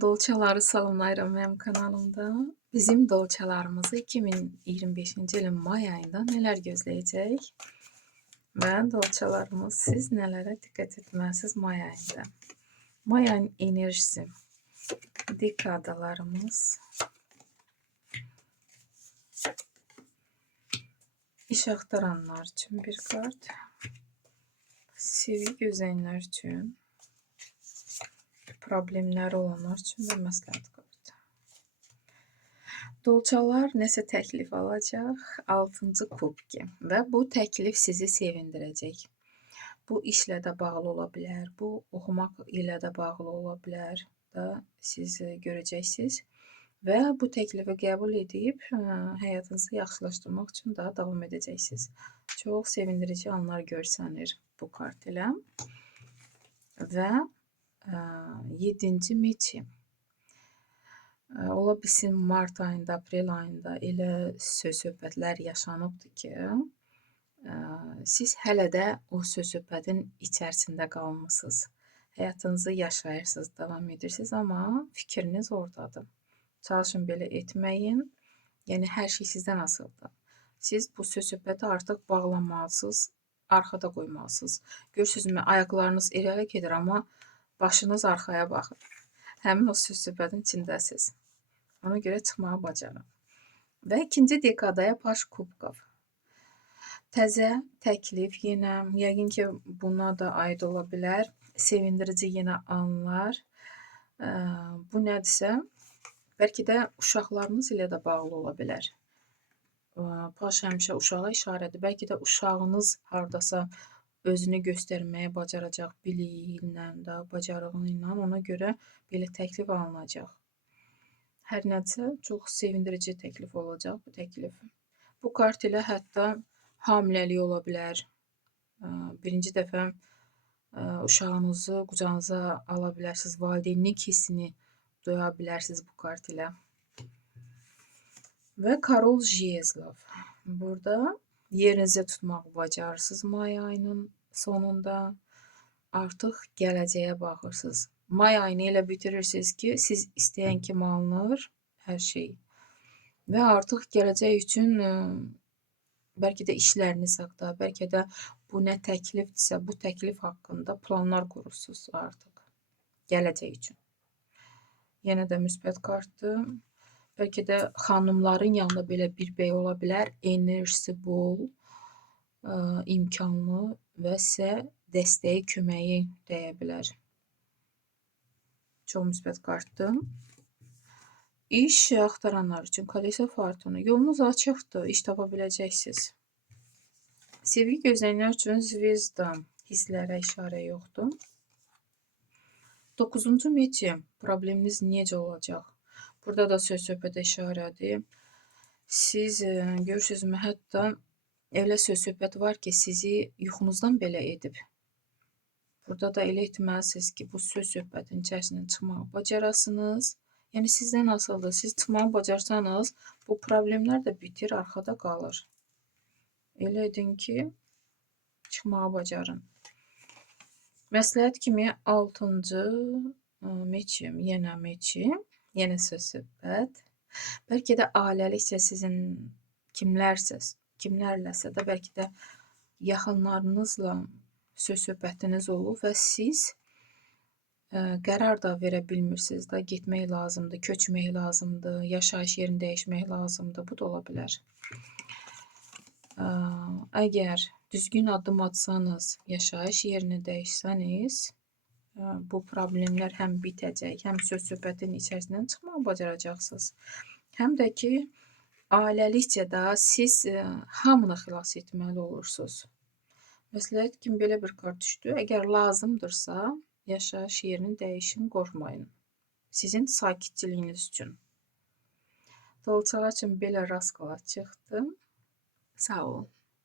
Dolçaları salamlayıram mənim kanalımda. Bizim dolçalarımızı 2025-ci ilin may ayında nələr gözləyəcək? Və dolçalarımız siz nələrə diqqət etməlisiniz may ayında? May ayının enerjisi, dekadalarımız, iş axtaranlar üçün bir kart, sevgi gözləyənlər üçün, problemləri olanlar üçün və məsləhət kartı. Dolçalar nəsə təklif alacaq, 6-cı kubki və bu təklif sizi sevindirəcək. Bu işlə də bağlı ola bilər, bu oxumaq ilə də bağlı ola bilər da siz görəcəksiniz və bu təklifi qəbul edib həyatınızı yaxşılaşdırmaq üçün daha davam edəcəksiniz. Çox sevindirici anlar görsənir bu kart ilə və 7-ci meçi. Ola bilsin mart ayında, aprel ayında elə söz-söhbətlər yaşanıbdır ki, siz hələ də o söz-söhbətin içərisində qalmısınız. Həyatınızı yaşayırsınız, davam edirsiniz, amma fikriniz oradadır. Çalışın belə etməyin. Yəni, hər şey sizdən asılıdır. Siz bu söz-söhbəti artıq bağlamalısınız, arxada qoymalısınız. Görürsünüzmü, ayaqlarınız irəli gedir, amma başınız arxaya baxır. Həmin o söz-söhbətin içindəsiniz. Ona görə çıxmağı bacarın. Və ikinci dekadaya Paş kubkov. Təzə təklif yenə, yəqin ki, buna da aid ola bilər. Sevindirici yenə anlar. Bu nədirsə, bəlkə də uşaqlarınız ilə də bağlı ola bilər. Paş həmişə uşağa işarədir. Bəlkə də uşağınız hardasa özünü göstərməyə bacaracaq biliyi ilə də, bacarığı ilə. Ona görə belə təklif alınacaq. Hər nədirsə, çox sevindirici təklif olacaq bu təklif. Bu kart ilə hətta hamiləlik ola bilər. Birinci dəfə uşağınızı qucağınıza ala bilərsiniz. Valideynlik hissini duya bilərsiniz bu kart ilə. Və Karol Jezlov. Burada yerinizi tutmaq bacarırsınız may ayının sonunda. Artıq gələcəyə baxırsınız. May ayını elə bitirirsiniz ki, siz istəyən kimi alınır hər şey. Və artıq gələcək üçün bəlkə də işləriniz haqqında, bəlkə də bu nə təklifdirsə, bu təklif haqqında planlar qurursunuz artıq gələcək üçün. Yenə də müsbət kartdır. Bəlkə də xanımların yanında belə bir bəy ola bilər, enerjisi bol, imkanlı və sizə dəstəyi, köməyi dəyə bilər. Çox müsbət kartdır. İş axtaranlar üçün Kolesa Fortuna. Yolunuz açıqdır, iş tapa biləcəksiniz. Sevgi gözləyənlər üçün Zvezda, hisslərə işarə yoxdur. 9-cu meçi, probleminiz necə olacaq? Burada da söz-söhbətə işarədir. Siz görürsünüzmü, hətta elə söz-söhbət var ki, sizi yuxunuzdan belə edib. Burada da elə etməlisiniz ki, bu söz-söhbətin içərisindən çıxmağı bacarasınız. Yəni, sizdən asılıdır. Siz çıxmağı bacarsanız, bu problemlər də bitir, arxada qalır. Elə edin ki, çıxmağı bacarın. Məsləhət kimi 6-cı meçi, yenə söz-söhbət. Bəlkə də ailəlikcə sizin kimlərləsə də, bəlkə də yaxınlarınızla söz-söhbətiniz olub və siz qərar da verə bilmirsiniz da, getmək lazımdır, köçmək lazımdır, yaşayış yerini dəyişmək lazımdır. Bu da ola bilər. Əgər düzgün addım atsanız, yaşayış yerini dəyişsəniz, bu problemlər həm bitəcək, həm söz-söhbətin içərisindən çıxmağı bacaracaqsınız. Həm də ki, ailəlikcə də siz hamını xilas etməli olursunuz. Məsləhət kimi belə bir kart düşdü. Əgər lazımdırsa, yaşayış yerini dəyişin, qorxmayın. Sizin sakitçiliyiniz üçün. Dolçalar üçün belə rast qala çıxdı. Sağ olun.